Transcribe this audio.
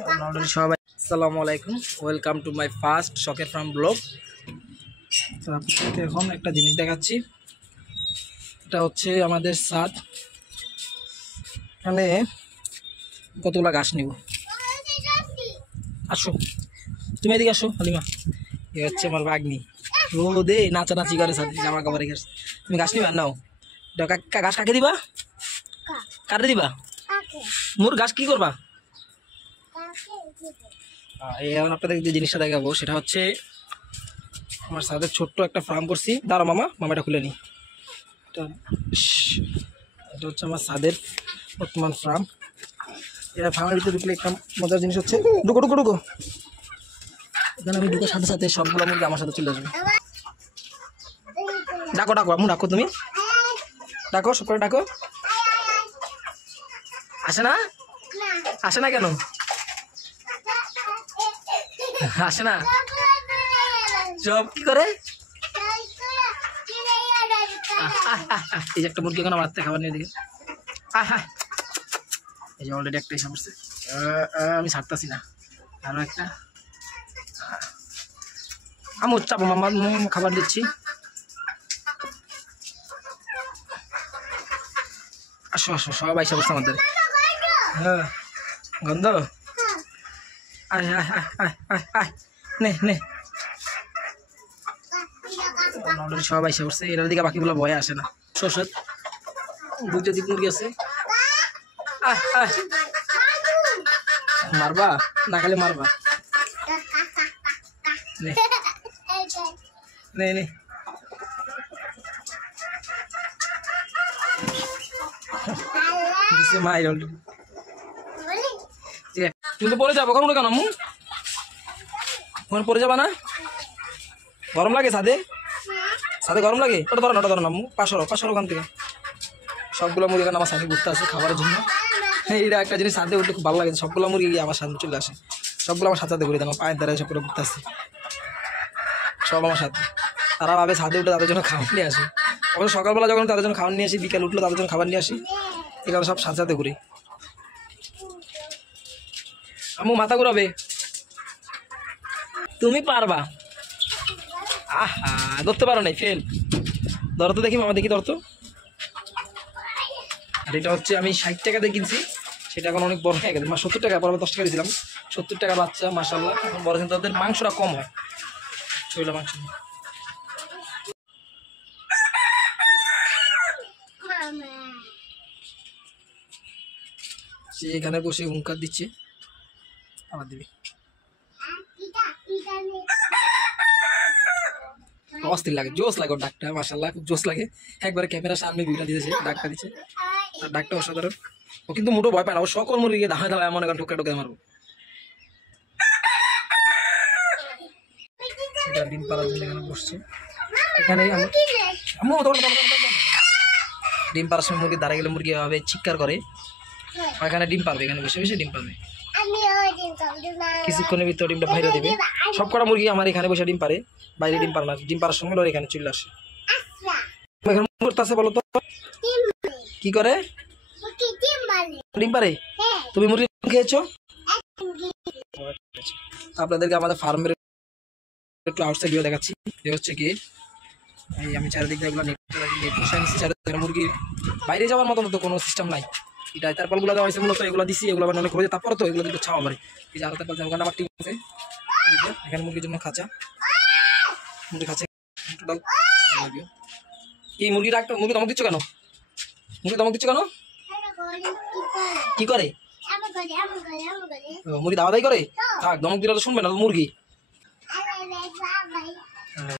সবাই আসসালামু আলাইকুম, ওয়েলকাম টু মাই ফার্স্ট শখের ফার্ম ব্লগ। তো আপনাদেরকে এখন একটা জিনিস দেখাচ্ছি। এটা হচ্ছে আমাদের ছাদ। এখানে কতগুলা গাছ নিব। আসো তুমি এদিকে আসো হালিমা। এ হচ্ছে আমার বাগনি, ও দে নাচানাচি করে সাথে জামা কাপড় রেখে। তুমি গাছ নিবা নাও। গাছ কাকে দিবা? কাটে দিবা? মোর গাছ কি করবা? এখন আপনাদের যে জিনিসটা দেখাবো সেটা হচ্ছে আমার ছাদের ছোট্ট একটা ফার্ম করছি। দাঁড়া মামাটা খুলে নি। এটা হচ্ছে আমার ছাদের বর্তমান ফার্ম। এটা ফার্মের ভিতরে ঢুকলে একটা মজার জিনিস হচ্ছে, ঢুকো ঢুকো ঢুকো। এখানে আমি ঢুকার সাথে সাথে সবগুলো মুরগি আমার সাথে চলে আসবে। ডাকো ডাকো আমি ডাকো, তুমি ডাকো, সব করে ডাকো। আসে না? আসে না কেন? আসে না? সব কি করে? এই যে একটা মুরগি এখন আমার হাতে খাবার নিয়ে দিকে। এই যে অলরেডি একটা এসে পড়ছে, আমি ছাড়তাছি না। আরো একটা আমি চাপো মামা খাবার দিচ্ছি। আসো আসো সবাই এসে পড়ছে আমাদের। হ্যাঁ গন্ধ, আয় আয় আয় আয় আয় আয় নে নে। অলরেডি সবাই এসে পড়ছে। এটার দিকে বাকিগুলো ভয়ে আসে না। শোষত দুইটা দিক মুরগি আছে। মারবা না, খালি মারবা। নে নে নে। মাই অলরেডি। তুমি তো পরে যাবো কখনো কেন আম্মু? পরে যাবা না? গরম লাগে ছাদে? ছাদে গরম লাগে? ওটা ধরো না, ওটা ধরো না আম্মু। পাশারো ওখান থেকে সবগুলো মুরগি এখানে আমার সাথে ঘুরতে আসে খাবারের জন্য। এইটা একটা জিনিস, ছাদে উঠলে খুব ভালো লাগে। সবগুলো মুরগি আমার সাথে চলে আসে, সবগুলো আমার সাথে ঘুরে দেয়। আমার পায়ের দ্বারা সবগুলো ঘুরতে আসে, সব আমার সাথে। তারা ভাবে ছাদে উঠে তাদের জন্য খাবার নিয়ে আসে। অবশ্য সকালবেলা যখন তাদের জন্য খাবার নিয়ে আসি, বিকাল উঠলে তাদের জন্য খাবার নিয়ে আসি। এখানে সব সাথে ঘুরি। আম্মু মাথা ঘুরাবে, তুমি পারবা। আহা ধরতে পারো নাই, ফেল। ধরো তো দেখি মামা, দেখি ধরতো। আর এটা হচ্ছে আমি 60 টাকাতে কিনছি, সেটা এখন অনেক বড় হয়ে গেছে। 70 টাকা, পরে 10 টাকা দিয়েছিলাম। 70 টাকা বাচ্চা, মাশাআল্লাহ। এখন বড় কিন্তু তাদের মাংসটা কম হয়, শরীরে মাংস। সে এখানে বসে হুঙ্কার দিচ্ছে, আবার দিবি। অস্থির লাগে, জোস লাগে ওর ডাকটা, মাশাআল্লাহ খুব জোস লাগে। একবারে ক্যামেরার সামনে ভিডিওটা দিতেছে, ডাকটা দিচ্ছে। তার ডাকটা অসাধারণ। ও কিন্তু মোটো ভয় পায় না, ও সকল মুরগি দাঁড়ায় দাঁড়ায় এমন এখন ঠোকা মারবো। ডিম পাড়ার জন্য এখানে বসছে। এখানে ডিম পাড়ার সময় মুরগি দাঁড়া গেলে মুরগি এভাবে চিৎকার করে। এখানে ডিম পারবে, এখানে বসে বসে ডিম পারবে। কিছুক্ষণের ভিতরে ডিমটা বাইরে দেবে। সব কটা মুরগি আমার এখানে বসে ডিম পারে, বাইরে ডিম পারে না। ডিম পাড়ার সময় ওর এখানে চলে আসে। বলো তো কি করে? ডিম পারে? তুমি মুরগি খেয়েছো? আপনাদেরকে আমাদের ফার্মের একটু আউটসাইড ভিউ দেখাচ্ছি। হচ্ছে কি, এই আমি চারিদিক দিয়ে মুরগি বাইরে যাওয়ার মতো তো কোনো সিস্টেম নাই। এটা তারপরগুলো দেওয়া হয়েছে, মূলত এগুলো দিচ্ছি। এগুলো অনেক হয়েছে, তারপরে তো এগুলো দিতে ছাওয়া পারে। এই যে আরো তারপর ওখানে আবার টিম আছে, এখানে মুরগির জন্য খাঁচা, মুরগি খাঁচা। এই মুরগি ডাক্তার, মুরগি দমক দিচ্ছ কেন? মুরগি দমক দিচ্ছ কেন? কি করে মুরগি দাওয়া দাই করে? থাক, দমক দিলে তো শুনবে না মুরগি।